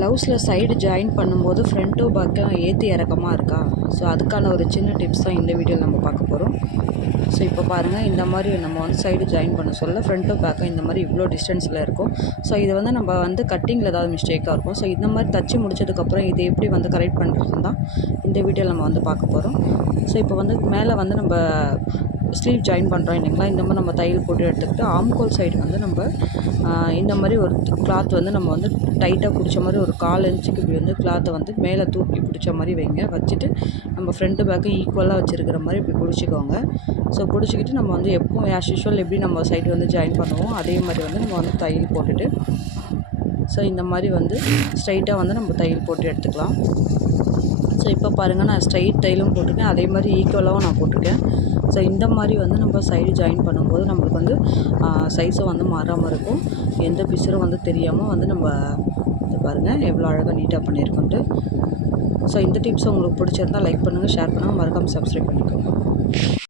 ப்ளவுஸில் side join பண்ணும்போது ஃப்ரண்ட்டும் பேக்கும் ஏற்றி இறக்கமாக இருக்கா? ஸோ அதுக்கான ஒரு சின்ன டிப்ஸ் தான் இந்த வீடியோவில் நம்ம பார்க்க போகிறோம். ஸோ இப்போ பாருங்கள், இந்த மாதிரி நம்ம வந்து சைடு ஜாயின் பண்ண சொல்ல ஃப்ரண்ட்டும் பேக்கும் இந்த மாதிரி இவ்வளோ டிஸ்டன்ஸில் இருக்கும். ஸோ இது வந்து நம்ம வந்து கட்டிங்கில் ஏதாவது மிஸ்டேக்காக இருக்கும். ஸோ இந்த மாதிரி தச்சு முடிச்சதுக்கப்புறம் இது எப்படி வந்து கரெக்ட் பண்ணுறதுன்னு தான் இந்த வீடியோவில் நம்ம வந்து பார்க்க போகிறோம். ஸோ இப்போ வந்து மேலே வந்து நம்ம ஸ்லீவ் ஜாயின் பண்ணுறோம் இல்லைங்களா, இந்த மாதிரி நம்ம தையல் போட்டு எடுத்துக்கிட்டு ஆம்கோல் சைடு வந்து நம்ம இந்த மாதிரி ஒரு கிளாத் வந்து நம்ம வந்து டைட்டாக பிடிச்ச மாதிரி ஒரு 1/4 இன்ச்சுக்கு இப்படி வந்து கிளாத்தை வந்து மேலே தூக்கி பிடிச்ச மாதிரி வைங்க. வச்சுட்டு நம்ம ஃப்ரண்ட்டு பேக்கு ஈக்குவலாக வச்சுருக்கிற மாதிரி இப்படி பிடிச்சிக்கோங்க. ஸோ பிடிச்சிக்கிட்டு நம்ம வந்து எப்பவும் ஆஸ் யூஷுவல் எப்படி நம்ம சைடு வந்து ஜாயின் பண்ணுவோம் அதே மாதிரி வந்து நம்ம வந்து தையல் போட்டுட்டு ஸோ இந்த மாதிரி வந்து ஸ்ட்ரைட்டாக வந்து நம்ம தையல் போட்டு எடுத்துக்கலாம். ஸோ இப்போ பாருங்கள், நான் ஸ்ட்ரைட் தையலும் போட்டிருக்கேன், அதே மாதிரி ஈக்குவலாகவும் நான் போட்டிருக்கேன். ஸோ இந்த மாதிரி வந்து நம்ம சைடு ஜாயின் பண்ணும்போது நம்மளுக்கு வந்து சைஸும் வந்து மாறாமல் இருக்கும். எந்த பிசரும் வந்து தெரியாமல் வந்து நம்ம இது பாருங்கள் எவ்வளோ அழகாக நீட்டாக பண்ணியிருக்கோன்ட்டு. ஸோ இந்த டிப்ஸ் உங்களுக்கு பிடிச்சிருந்தால் லைக் பண்ணுங்கள், ஷேர் பண்ணுங்கள், மறக்காமல் சப்ஸ்கிரைப் பண்ணிக்கோங்க.